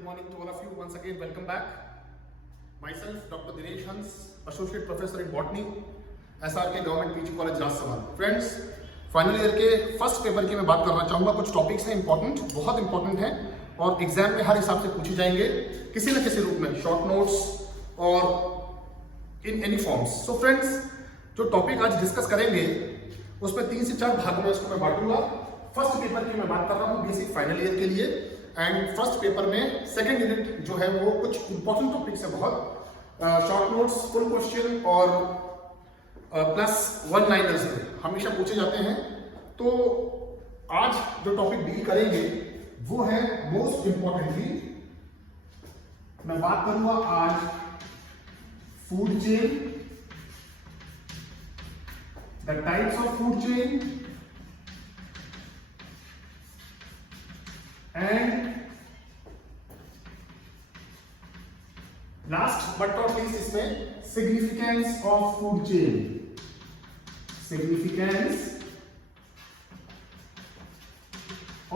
good morning to all of you. Once again, welcome back. Myself, Dr. Dinesh Hans, Associate Professor in Botany, SRK Government PG College, Rajasthan. Friends, final year के first paper की मैं बात करना चाहूँगा। कुछ topics हैं important, बहुत important हैं और एग्जाम में हर हिसाब से पूछे जाएंगे किसी न किसी रूप में, शॉर्ट नोट्स और in any forms. So friends, जो टॉपिक आज डिस्कस करेंगे उसमें 3 से 4 भागों में इसको मैं बांटूंगा। फर्स्ट पेपर की मैं बात कर रहा हूँ बेसिक फाइनल ईयर के लिए, एंड फर्स्ट पेपर में सेकेंड यूनिट जो है वो कुछ इंपॉर्टेंट टॉपिक्स है बहुत, शॉर्ट नोट्स, फुल क्वेश्चन और प्लस वन लाइनर्स हमेशा पूछे जाते हैं। तो आज जो टॉपिक डील करेंगे वो है मोस्ट इंपॉर्टेंटली मैं बात करूंगा आज food chain, the types of food chain and last but not least इसमें significance of food chain, significance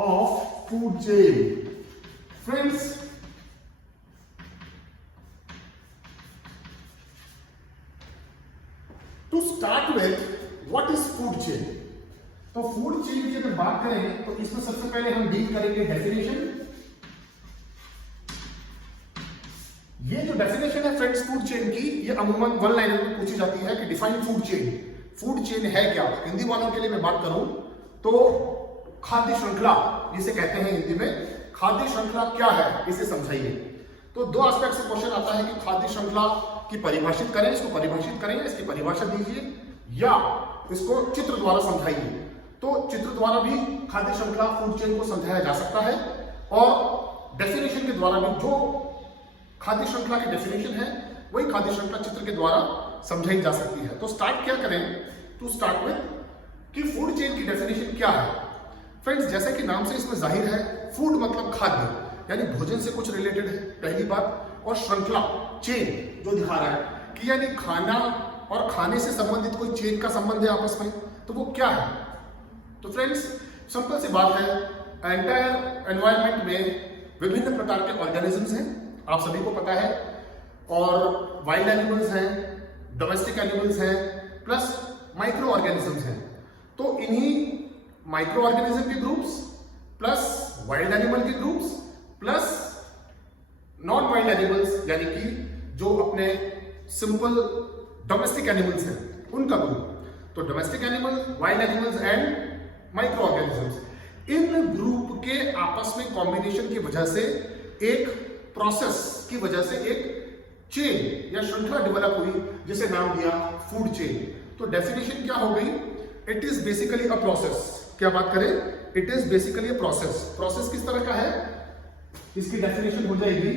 of food chain. Friends, to start with, what is food chain? तो food chain की अगर बात करें तो इसमें सबसे पहले हम डील करेंगे डेफिनेशन। ये जो डेफिनेशन है फ्रेंड्स फूड चेन की, ये अमूमन वन लाइनर में पूछी जाती है कि define food chain. Food chain है क्या? हिंदी वालों के लिए मैं बात करूं तो खाद्य श्रृंखला जिसे कहते हैं हिंदी में, खाद्य श्रृंखला क्या है इसे समझाइए। तो दो एस्पेक्ट से क्वेश्चन आता है कि खाद्य श्रृंखला की परिभाषित करें, इसको परिभाषित करें, इसकी परिभाषा दीजिए या इसको चित्र द्वारा समझाइए। तो चित्र द्वारा भी खाद्य श्रृंखला फूड चेन को समझाया जा सकता है और डेफिनेशन के द्वारा भी जो खाद्य श्रृंखला की डेफिनेशन है वही खाद्य श्रृंखला चित्र के द्वारा समझाई जा सकती है। तो स्टार्ट क्या करें, टू स्टार्ट विद कि फूड चेन की डेफिनेशन क्या है। फ्रेंड्स, जैसे कि नाम से इसमें जाहिर है, फूड मतलब खाद्य यानी भोजन से कुछ रिलेटेड है पहली बात, और श्रृंखला चेन जो दिखा रहा है कि यानी खाना और खाने से संबंधित कोई चेन का संबंध है आपस में, तो वो क्या है। तो फ्रेंड्स, सिंपल सी बात है, एंटायर एनवायरनमेंट में विभिन्न प्रकार के ऑर्गेनिजम्स हैं, आप सभी को पता है, और वाइल्ड एनिमल्स हैं, डोमेस्टिक एनिमल्स हैं, प्लस माइक्रो ऑर्गेनिजम्स हैं। तो इन्हीं माइक्रो ऑर्गेनिज्म के ग्रुप्स प्लस वाइल्ड एनिमल के groups plus non wild animals यानी कि जो अपने सिंपल डोमेस्टिक एनिमल्स हैं उनका ग्रुप। तो domestic animal, wild animals and micro organisms, in group के आपस में कॉम्बिनेशन की वजह से एक प्रोसेस की वजह से एक चेन या श्रृंखला डेवलप हुई जिसे नाम दिया फूड चेन। तो डेफिनेशन क्या हो गई, it is basically a process. क्या बात करें, it is basically a process. Process किस तरह का है, इसकी डेफिनेशन हो जाएगी,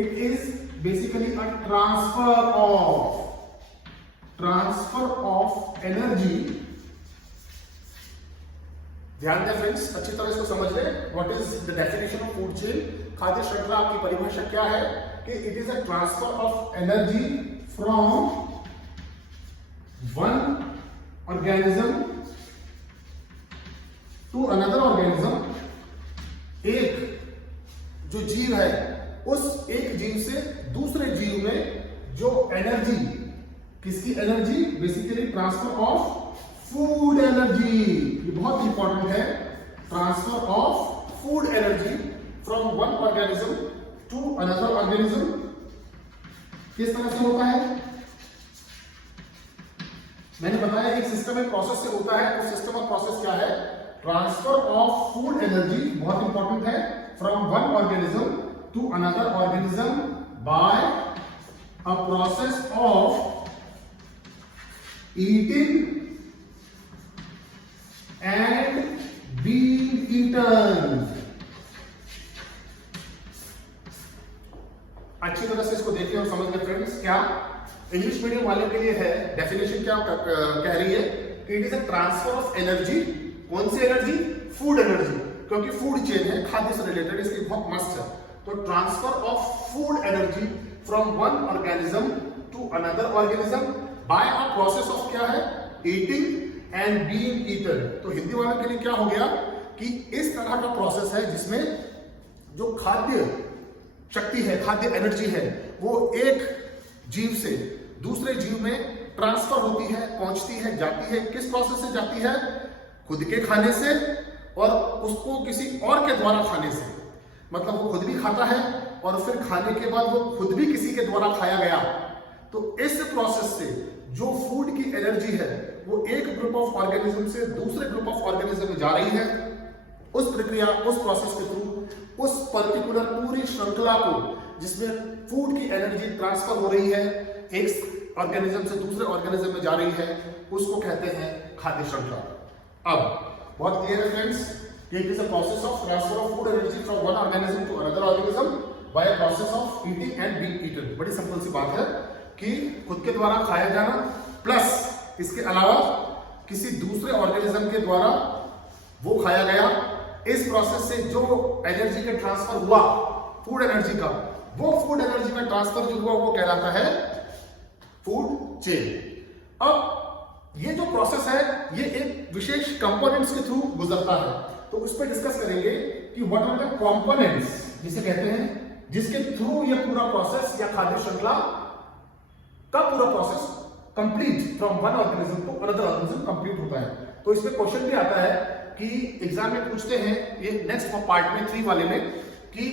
it is basically a transfer of energy. ध्यान दें फ्रेंड्स, अच्छी तरह इसको समझ लें। What is the definition of food chain, खाद्य श्रृंखला की परिभाषा क्या है कि it is a transfer of energy from one organism to another organism. एक जो जीव है उस एक जीव से दूसरे जीव में जो एनर्जी, किसकी energy, basically transfer of food energy. ये बहुत इंपॉर्टेंट है, transfer of food energy from one organism to another organism. किस तरह से होता है, मैंने बताया एक सिस्टम में प्रोसेस से होता है। तो सिस्टम ऑफ प्रोसेस क्या है, ट्रांसफर ऑफ फूड एनर्जी, बहुत इंपॉर्टेंट है, from one organism to another organism by a process of eating and being eaten. अच्छी तरह से इसको देखिए और समझ लें फ्रेंड्स। क्या इंग्लिश मीडियम वाले के लिए है, डेफिनेशन क्या कह रही है कि it is a transfer of energy. कौन सी एनर्जी, फूड एनर्जी, क्योंकि फूड चेन है, खाद्य से रिलेटेड, इसकी बहुत मस्त है। तो transfer of food energy from one organism to another organism by a process of क्या है, ईटिंग एंड बीइंग ईटन। तो हिंदी वालों के लिए क्या हो गया कि इस तरह का प्रोसेस है जिसमें जो खाद्य शक्ति है, खाद्य एनर्जी है, वो एक जीव से दूसरे जीव में ट्रांसफर होती है, पहुंचती है, जाती है। किस प्रोसेस से जाती है? खुद के खाने से और उसको किसी और के द्वारा खाने से। मतलब वो खुद भी खाता है और फिर खाने के बाद वो खुद भी किसी के द्वारा खाया गया। तो इस प्रोसेस से जो फूड की एनर्जी है वो एक ग्रुप ऑफ ऑर्गेनिज्म से दूसरे ग्रुप ऑफ ऑर्गेनिज्म में जा रही है। उस प्रक्रिया, उस प्रोसेस के थ्रू उस पर्टिकुलर पूरी श्रृंखला को जिसमें फूड की एनर्जी ट्रांसफर हो रही है, एक ऑर्गेनिज्म से दूसरे ऑर्गेनिज्म में जा रही है, उसको कहते हैं खाद्य श्रृंखला। अब बहुत क्लियर है फ्रेंड्स कि it is a process of transfer of food energy from one organism to another organism by a process of eating and being eaten. बड़ी सिंपल सी बात है कि खुद के द्वारा खाया जाना प्लस इसके अलावा किसी दूसरे ऑर्गेनिज्म के द्वारा वो खाया गया। इस प्रोसेस से जो एनर्जी का ट्रांसफर हुआ फूड एनर्जी का, वो फूड एनर्जी का ट्रांसफर जो हुआ वो कहलाता है फूड चेन। अब ये जो प्रोसेस है ये एक विशेष कंपोनेंट्स के थ्रू गुजरता है, तो उस पर डिस्कस करेंगे कि व्हाट आर द कंपोनेंट्स जिसे कहते हैं जिसके थ्रू ये पूरा प्रोसेस या खाद्य श्रृंखला का पूरा process complete from one organism to another organism complete होता है। तो इसमें क्वेश्चन भी आता है कि एग्जाम में पूछते हैं ये नेक्स्ट पार्ट में 3 वाले में कि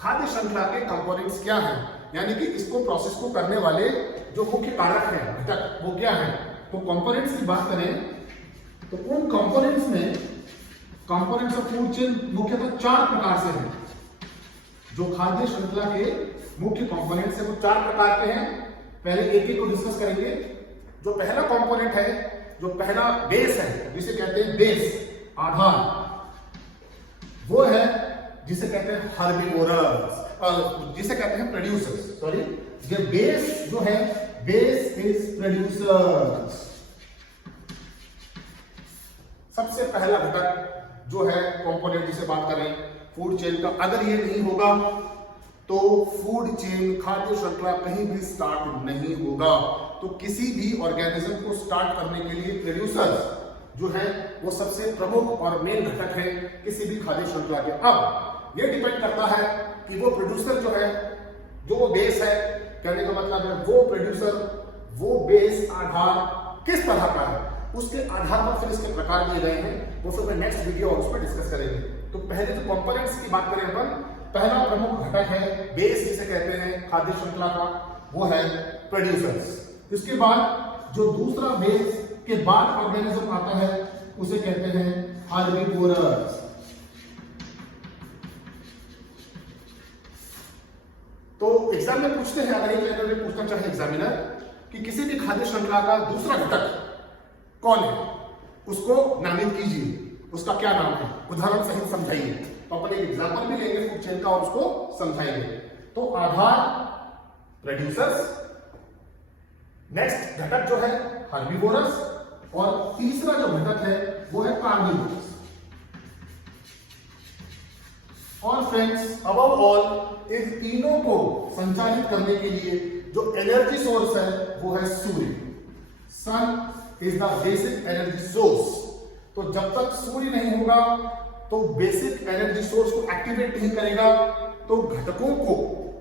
खाद्य श्रृंखला के कंपोनेंट्स क्या हैं, यानी कि इसको प्रोसेस को करने वाले जो मुख्य कारक हैं, घटक, वो क्या हैं। तो कंपोनेंट्स की बात करें तो उन कंपोनेंट्स में कंपोनेंट्स ऑफ फूड चेन मुख्यतः 4 प्रकार से हैं। जो खाद्य श्रृंखला के मुख्य कंपोनेंट्स हैं वो 4 प्रकार के हैं। पहले एक एक को डिस्कस करेंगे। जो पहला कंपोनेंट है, जो पहला बेस है, जिसे कहते हैं बेस, आधार, वो है जिसे कहते हैं हर्बिवोरस और जिसे कहते हैं प्रोड्यूसर्स। सॉरी, ये बेस जो है, बेस इज प्रोड्यूसर्स। सबसे पहला घटक जो है कंपोनेंट जिसे बात करें फूड चेन का, अगर ये नहीं होगा तो फूड चेन, खाद्य श्रृंखला कहीं भी स्टार्ट नहीं होगा। तो किसी भी ऑर्गेनिज्म को स्टार्ट करने के लिए प्रोड्यूसर्स जो है वो सबसे प्रमुख और मेन घटक है किसी भी खाद्य श्रृंखला के। अब ये डिपेंड करता है कि वो प्रोड्यूसर जो है, जो वो बेस है, कहने का मतलब है वो प्रोड्यूसर, वो बेस आधार किस तरह का है, उसके आधार पर फिर इसके प्रकार दिए गए हैं, वो फिर मैं नेक्स्ट वीडियो और उस पर डिस्कस करेंगे। तो पहले जो कंपोनेंट्स की बात करें अपन, पहला प्रमुख घटक है बेस जिसे कहते हैं खाद्य श्रृंखला का, वो है प्रोड्यूसर्स। इसके बाद जो दूसरा बेस के बाद ऑर्गेनिज्म आता है उसे कहते हैं हर्बिवोरस। तो एग्जाम में पूछते हैं, अगर एक लेवल में पूछना चाहे एग्जामिनर कि किसी भी खाद्य श्रृंखला का दूसरा घटक कौन है, उसको नामित कीजिए, उसका क्या नाम है, उदाहरण सहित समझाइए। तो अपन एक एग्जांपल भी लेंगे फूड चेन का और उसको समझाएंगे। तो आधार प्रोड्यूसर्स, नेक्स्ट घटक जो है हर्बिवोरस, और तीसरा जो घटक है वो है कार्निवोरस। और फ्रेंड्स, अबव ऑल इन तीनों को संचालित करने के लिए जो एनर्जी सोर्स है वो है सूर्य। Sun is the basic energy source. तो जब तक सूर्य नहीं होगा तो बेसिक एनर्जी सोर्स को एक्टिवेट नहीं करेगा, तो घटकों को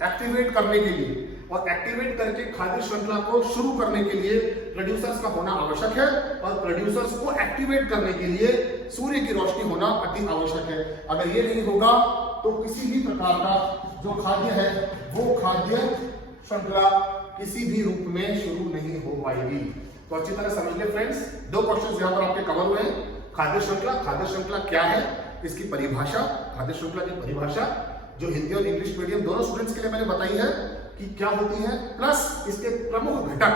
एक्टिवेट करने के लिए और एक्टिवेट करके खाद्य श्रृंखला को शुरू करने के लिए प्रोड्यूसर्स का होना आवश्यक है, और प्रोड्यूसर्स को एक्टिवेट करने के लिए सूर्य की रोशनी होना अति आवश्यक है। अगर ये नहीं होगा तो किसी भी प्रकार का जो खाद्य है वो खाद्य श्रृंखला किसी भी रूप में शुरू नहीं हो पाएगी। तो अच्छी तरह समझ ले फ्रेंड्स, 2 क्वेश्चंस यहां पर आपके कवर हुए हैं। खाद्य श्रृंखला क्या है, इसकी परिभाषा, खाद्य श्रृंखला की परिभाषा जो हिंदी और इंग्लिश मीडियम दोनों स्टूडेंट्स के लिए मैंने बताई है कि क्या होती है, प्लस इसके प्रमुख घटक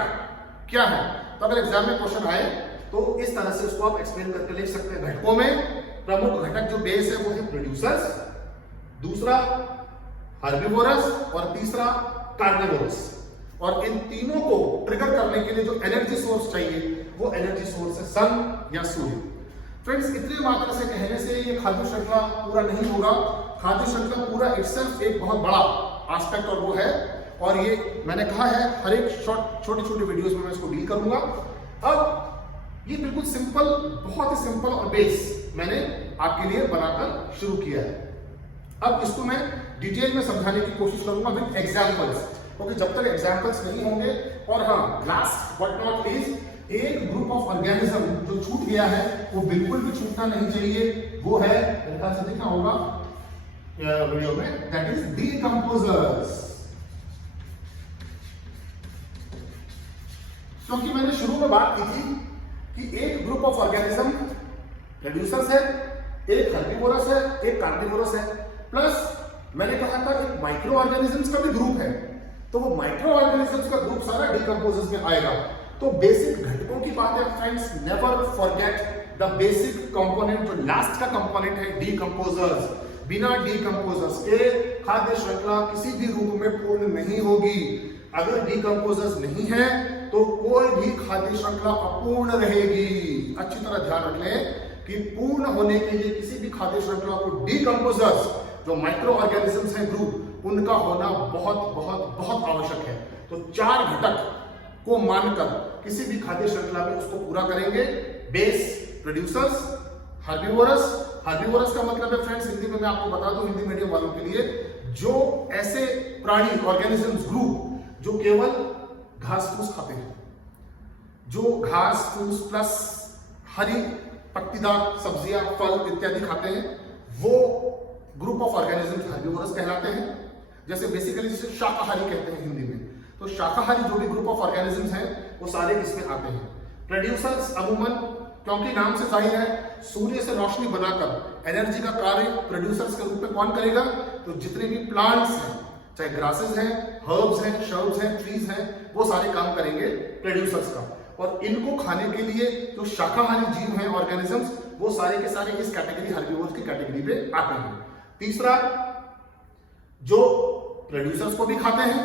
क्या है। तो अगर एग्जाम में क्वेश्चन आए तो इस तरह से उसको आप एक्सप्लेन करके लिख सकते हैं। घटकों में प्रमुख घटक जो बेस है वो है प्रोड्यूसर्स, दूसरा हर्बिवोरस और तीसरा कार्निवोरस। और इन तीनों को ट्रिगर करने के लिए जो एनर्जी सोर्स चाहिए वो एनर्जी सोर्स है सन या सूर्य। फ्रेंड्स, इतने मात्रा से कहने से ये खाद्य श्रृंखला पूरा नहीं होगा। खाद्य श्रृंखला पूरा इटसेल्फ एक बहुत बड़ा एस्पेक्ट और वो है, और ये मैंने कहा है हर एक छोटी छोटी वीडियोस में मैं इसको डील करूंगा। अब ये बिल्कुल सिंपल, बहुत ही सिंपल और बेस मैंने आपके लिए बनाकर शुरू किया है। अब इसको मैं डिटेल में समझाने की कोशिश करूंगा विद एग्जाम्पल्स, क्योंकि जब तक एग्जाम्पल्स नहीं होंगे। और हाँ, लास्ट बट नॉट लीस्ट, एक ग्रुप ऑफ ऑर्गेनिज्म जो छूट गया है वो बिल्कुल भी छूटना नहीं चाहिए, वो है, मेरे ख्याल से देखना होगा वीडियो में, दैट इज डीकंपोजर्स। क्योंकि मैंने शुरू में बात की थी कि एक ग्रुप ऑफ ऑर्गेनिज्म प्रोड्यूसर्स है, एक हर्बीवोरस है, एक कार्निवोरस है, प्लस मैंने कहा था एक माइक्रो ऑर्गेनिजम्स का भी ग्रुप है। तो वो माइक्रो ऑर्गेनिजम्स का ग्रुप सारा डीकंपोजर्स में आएगा। तो बेसिक घटकों की बात है friends, never forget the basic component, जो लास्ट का कंपोनेंट है डीकंपोजर्स। बिना डीकंपोजर्स के खाद्य श्रृंखला किसी भी रूप में पूर्ण नहीं होगी। अगर डीकंपोजर्स नहीं है तो कोई भी खाद्य श्रृंखला अपूर्ण रहेगी। अच्छी तरह ध्यान रख लें कि पूर्ण होने के लिए किसी भी खाद्य श्रृंखला को डीकंपोजर्स, जो माइक्रो ऑर्गेनिजम्स हैं ग्रुप, उनका होना बहुत बहुत बहुत आवश्यक है। तो 4 घटक को मानकर किसी भी खाद्य श्रृंखला में उसको पूरा करेंगे। Base, producers, herbivorous. हर्बीवोरस का मतलब है फ्रेंड्स, हिंदी में मैं आपको बता दूं, हिंदी मीडियम वालों के लिए, जो ऐसे प्राणी ऑर्गेनिजम्स ग्रुप जो केवल घास फूस खाते हैं, जो घास फूस प्लस हरी पत्तीदार सब्जियां, फल इत्यादि खाते हैं, वो ग्रुप ऑफ ऑर्गेनिजम्स हर्बीवोरस कहलाते हैं। जैसे बेसिकली जिसे शाकाहारी कहते हैं हिंदी में। तो शाकाहारी जो भी ग्रुप ऑफ ऑर्गेनिजम्स हैं वो सारे इसमें आते हैं। प्रोड्यूसर्स अमूमन, क्योंकि नाम से जाहिर है, सूर्य से रोशनी बनाकर एनर्जी का कार्य प्रोड्यूसर्स के रूप में कौन करेगा? तो जितने भी प्लांट्स हैं, चाहे ग्रासेस हैं, हर्ब्स हैं, शर्ब्स हैं, ट्रीज हैं, वो सारे काम करेंगे प्रोड्यूसर्स का। और इनको खाने के लिए जो शाकाहारी जीव हैं, ऑर्गेनिजम्स, वो सारे के सारे इस कैटेगरी, हर्बीवोर्स की कैटेगरी पे आते हैं। तीसरा, जो प्रोड्यूसर्स को भी खाते हैं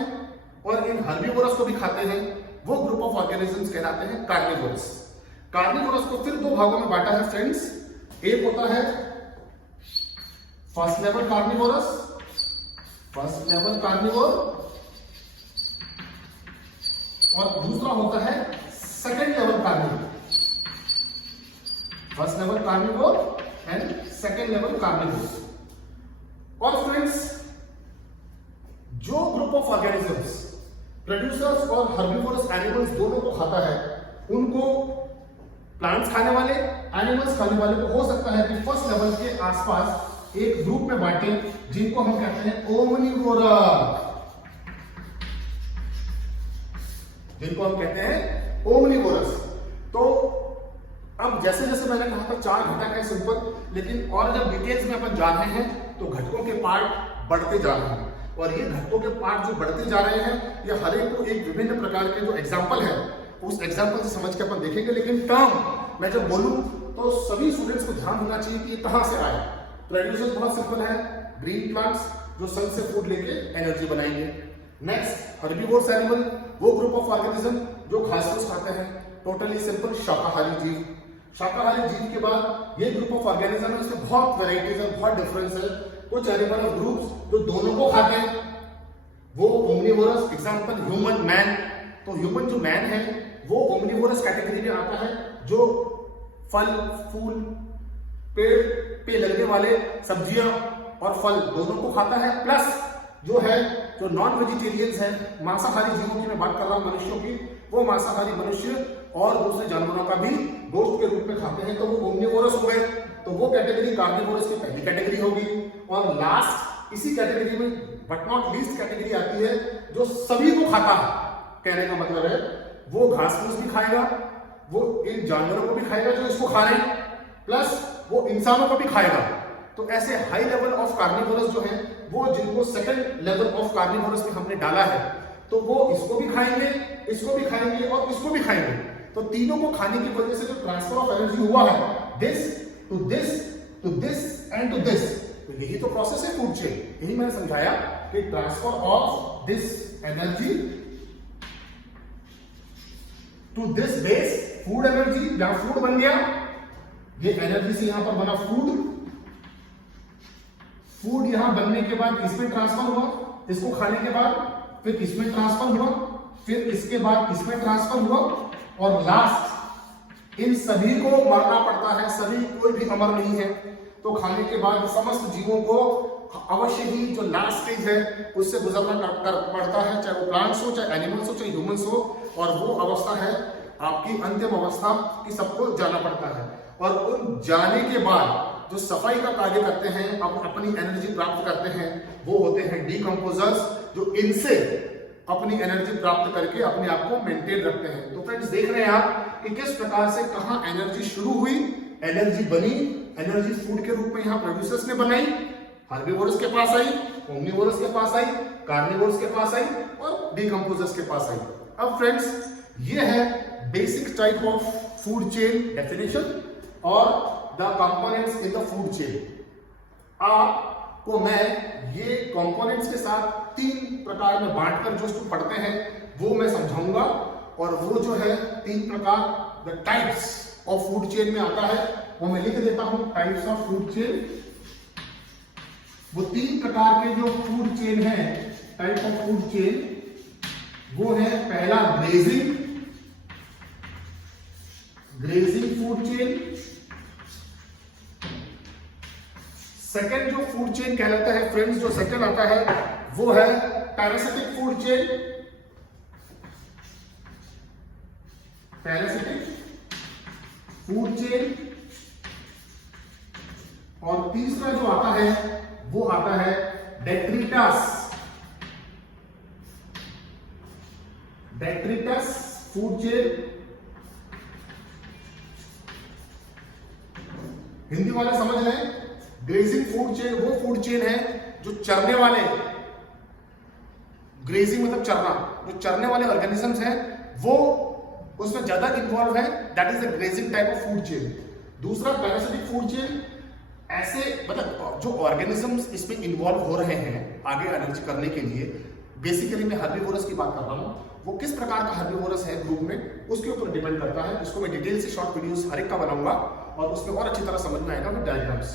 और इन हर्बीवोरस को भी खाते हैं, वो ग्रुप ऑफ ऑर्गेनिजम्स कहलाते हैं कार्निवोरस। कार्निवोरस को फिर 2 भागों में बांटा है फ्रेंड्स। एक होता है first level carnivorous, first level carnivore, और दूसरा होता है second level carnivore. First level carnivore and second level carnivore. और फ्रेंड्स, जो ग्रुप ऑफ ऑर्गेनिजम्स प्रोड्यूसर्स और हर्बीवोरस एनिमल्स दोनों को खाता है, उनको प्लांट्स खाने वाले, एनिमल्स खाने वाले को हो सकता है कि फर्स्ट लेवल के आसपास एक ग्रुप में बांटे, जिनको हम कहते हैं ओमनिवोरा, जिनको हम कहते हैं ओमनिवोरस। तो अब जैसे जैसे मैंने कहा था 4 घटक है सिंपल, लेकिन और जब डिटेल्स में अपन जा रहे हैं तो घटकों के पार्ट बढ़ते जा रहे हैं। और ये घटकों के पार्ट जो बढ़ते जा रहे हैं, ये हर एक को एक विभिन्न प्रकार के जो एग्जाम्पल है, उस एग्जाम्पल से समझ के अपन देखेंगे। लेकिन टर्म मैं जब बोलूं तो सभी स्टूडेंट्स को ध्यान होना चाहिए कि ये कहां से आए। प्रोड्यूसर्स बहुत सिंपल है, ग्रीन प्लांट्स जो सन से फूड लेके एनर्जी बनाएंगे। नेक्स्ट, हर्बीवोरस एनिमल, वो ग्रुप ऑफ ऑर्गेनिज्म जो घास फूस खाते हैं, टोटली सिंपल शाकाहारी जीव। शाकाहारी जीव के बाद ये ग्रुप ऑफ ऑर्गेनिज्म है, इसमें बहुत वेराइटीज है, बहुत डिफरेंस है। कुछ एनिमल और ग्रुप्स जो दोनों को खाते हैं, वो ओमनिवोरस, एग्जांपल ह्यूमन, मैन। तो ह्यूमन जो मैन है वो ओमनिवोरस कैटेगरी में आता है, जो फल फूल, पेड़ पे लगने वाले सब्जियां और फल दोनों को खाता है। प्लस जो है, जो नॉन वेजिटेरियंस हैं, मांसाहारी जीवों की मैं बात कर रहा हूं, मनुष्यों की, वो मांसाहारी मनुष्य और दूसरे जानवरों का भी गोश्त के रूप में खाते हैं, तो वो ओमनिवोरस हो गए। तो वो कैटेगरी कार्निवोरस की पहली कैटेगरी होगी। और लास्ट इसी कैटेगरी में बट नॉट लीस्ट कैटेगरी आती है, जो सभी को खाता है। कहने का मतलब है वो घास फूस भी खाएगा, वो इन जानवरों को भी खाएगा जो इसको खा रहे हैं, प्लस वो इंसानों को भी खाएगा। तो ऐसे हाई लेवल ऑफ कार्निवोरस जो है, वो जिनको सेकंड लेवल ऑफ कार्निवोरस में हमने डाला है, तो वो इसको भी खाएंगे, इसको भी खाएंगे और इसको भी खाएंगे। तो तीनों को खाने की वजह से जो ट्रांसफर ऑफ एनर्जी हुआ है, this to this to this and to this, तो यही तो प्रोसेस है फूड चेन। यही मैंने समझाया कि transfer of this energy to this base, food energy, जहां फूड बन गया, ये एनर्जी से यहां पर बना फूड, फूड यहां बनने के बाद इसमें ट्रांसफर हुआ, इसको खाने के बाद फिर इसमें ट्रांसफर हुआ, फिर इसके बाद इसमें ट्रांसफर हुआ, और लास्ट इन सभी को मारना पड़ता है। सभी, कोई भी अमर नहीं है। तो खाने के बाद समस्त जीवों को अवश्य ही जो लास्ट स्टेज है उससे गुजरना पड़ता है, चाहे वो प्लांट्स हो, चाहे एनिमल्स हो, चाहे ह्यूमंस हो, और वो अवस्था है आपकी अंतिम अवस्था की, सबको जाना पड़ता है। और उन जाने के बाद जो सफाई का कार्य करते हैं, अपनी एनर्जी प्राप्त करते हैं, वो होते हैं डीकंपोजर्स, जो इनसे अपनी एनर्जी प्राप्त करके अपने आप को मेंटेन रखते हैं। तो फ्रेंड्स देख रहे हैं आप कि किस प्रकार से कहां एनर्जी शुरू हुई, एनर्जी बनी, एनर्जी फूड के रूप में यहां प्रोड्यूसर्स ने बनाई, हर्बीवोरस के पास आई, ओमनीवोरस के पास आई, कार्निवोरस के पास आई और डीकंपोजर्स के पास आई। अब फ्रेंड्स ये है basic type of food chain definition और the components in the food chain. आपको मैं ये कंपोनेंट्स के साथ 3 प्रकार में बांटकर जो उसको पढ़ते हैं वो मैं समझाऊंगा, और वो जो है 3 प्रकार the types of food chain में आता है, वो मैं लिख देता हूं, टाइप्स ऑफ फूड चेन। वो 3 प्रकार के जो फूड चेन है, टाइप ऑफ फूड चेन, वो है पहला ग्रेजिंग फूड चेन। सेकंड जो फूड चेन कहलाता है फ्रेंड्स, जो सेकंड आता है वो है parasitic food chain, parasitic food chain. और तीसरा जो आता है वो आता है डेट्रिटस फूड चेन। हिंदी वाले समझ लें, ग्रेजिंग फूड चेन वो फूड चेन है जो चरने वाले, ग्रेजिंग मतलब चरना, जो चरने वाले ऑर्गेनिजम्स हैं वो उसमें ज्यादा इन्वॉल्व है, that is the grazing type of food chain. दूसरा पैरासिटिक फूड चेन, ऐसे मतलब जो ऑर्गेनिजम्स इसमें इन्वॉल्व हो रहे हैं आगे एनर्जी करने के लिए, बेसिकली मैं हर्बीवोरस की बात कर रहा हूं, वो किस प्रकार का हर्बीवोरस है ग्रुप में, उसके ऊपर डिपेंड करता है। इसको मैं डिटेल से शॉर्ट वीडियोस हर एक का बनाऊंगा और उसमें और अच्छी तरह समझ में आएगा विद डायग्राम्स।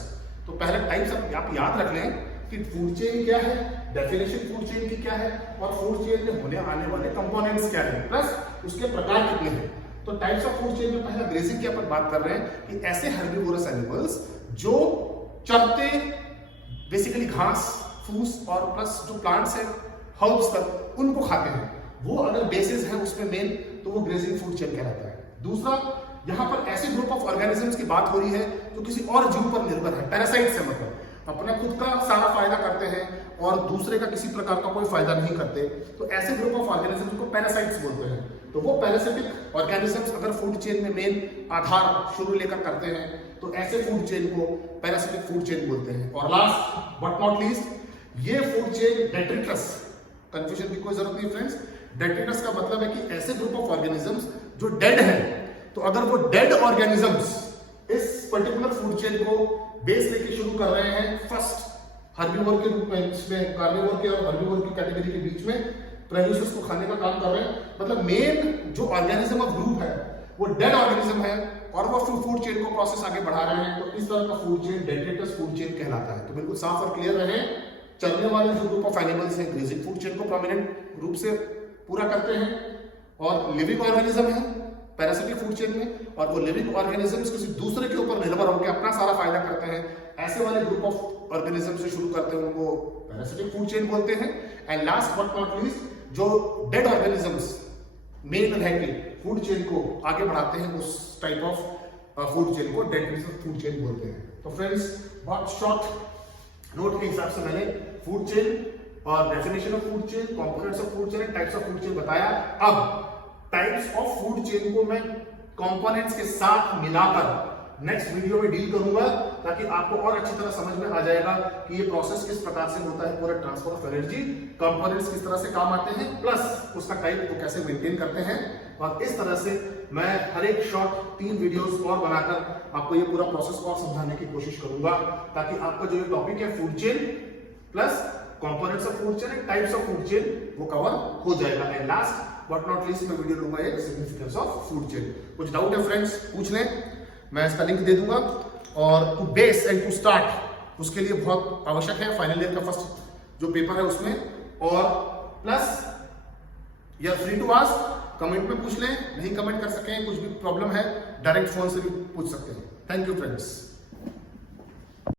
तो पहले टाइप्स आप याद रख लें कि फूड चेन क्या है, डेफिनेशन फूड चेन की क्या है, और फूड चेन में होने आने वाले कंपोनेंट्स क्या है, प्लस उसके प्रकार कितने हैं। तो टाइप्स ऑफ फूड चेन में पहला ग्रेजिंग की अपन बात कर रहे हैं कि ऐसे हर्बीवोरस एनिमल्स जो चरते बेसिकली घास फूस और प्लस जो प्लांट्स है हर्ब्स तक उनको खाते हैं, वो अगर बेसिस है उसमें मेन, तो वो ग्रेजिंग फूड चेन कहलाता है। दूसरा, यहां पर ऐसे ग्रुप ऑफ ऑर्गेनिजम्स की बात हो रही है जो किसी और जीव पर निर्भर है, पैरासाइट्स है, मतलब अपना खुद का सारा फायदा करते हैं और दूसरे का किसी प्रकार का कोई फायदा नहीं करते, तो ऐसे ग्रुप ऑफ ऑर्गेनिजम्स को पैरासाइट्स बोलते हैं। तो वो पैरासिटिक ऑर्गेनिजम्स अगर फूड चेन में मेन आधार शुरू लेकर करते हैं तो ऐसे फूड चेन को पैरासिटिक फूड चेन बोलते हैं। और लास्ट बट नॉट लीस्ट, ये फूड चेन डेट्रिटस, कंफ्यूजन की कोई जरूरत नहीं फ्रेंड्स, डेट्रिटस का मतलब है कि ऐसे ग्रुप ऑफ ऑर्गेनिजम्स जो डेड है, तो अगर वो डेड ऑर्गेनिजम्स इस पर्टिकुलर फूड चेन को बेस लेके शुरू कर रहे हैं, फर्स्ट हर्बीवोर के रूप में, इसमें कार्निवोर के और हर्बीवोर की कैटेगरी के बीच में प्रोड्यूसर्स को खाने का काम कर रहे हैं, मतलब मेन जो ऑर्गेनिज्म ऑफ ग्रुप है वो डेड ऑर्गेनिज्म है और वो फूड चेन को प्रोसेस आगे बढ़ा रहे हैं, तो इस तरह का food chain detritus food chain कहलाता है। तो बिल्कुल साफ और क्लियर रहे, चलने वाले जो ग्रुप ऑफ एनिमल्स हैं ग्रेजिंग फूड चेन को प्रोमिनेंट रूप से पूरा करते हैं, और लिविंग ऑर्गेनिज्म है पैरासिटिक फूड चेन में, और वो लिविंग ऑर्गेनिजम्स किसी दूसरे के ऊपर निर्भर होकर अपना सारा फायदा करते हैं, ऐसे वाले ग्रुप ऑफ ऑर्गेनिज्म से शुरू करते हैं उनको पैरासिटिक फूड चेन बोलते हैं। And last but not least, जो डेड ऑर्गेनिजम्स मेन रह के फूड चेन को आगे बढ़ाते हैं, उस टाइप ऑफ फूड चेन को डेट्रिटस फूड चेन बोलते हैं। तो फ्रेंड्स, बहुत शॉर्ट नोट के हिसाब से मैंने फूड चेन और definition of food chain, components of food chain, types of food chain बताया। अब टाइप्स ऑफ फूड चेन को मैं कंपोनेंट्स के साथ मिलाकर नेक्स्ट वीडियो में डील करूंगा, ताकि आपको और अच्छी तरह समझ में आ जाएगा कि ये प्रोसेस किस प्रकार से होता है, पूरा ट्रांसफर ऑफ एनर्जी, कंपोनेंट्स किस तरह से काम आते हैं, प्लस उसका टाइप को कैसे मेंटेन करते हैं। और इस तरह से मैं हर एक शॉर्ट 3 वीडियोस और बनाकर आपको ये पूरा प्रोसेस और समझाने की कोशिश करूंगा, ताकि आपका जो ये टॉपिक है food chain plus components of food chain, types of food chain, वो कवर हो जाएगा। And last but not least मैं वीडियो लूंगा एक सिग्निफिकेंस ऑफ फूड चेन। कुछ डाउट है फ्रेंड्स, पूछ लें, मैं इसका लिंक दे दूंगा। और to base and to start, उसके लिए बहुत आवश्यक है फाइनल ईयर का फर्स्ट जो पेपर है उसमें, और plus you are free to ask, comment में पूछ लें, नहीं कमेंट कर सकें, कुछ भी प्रॉब्लम है डायरेक्ट फोन से भी पूछ सकते हैं। Thank you friends.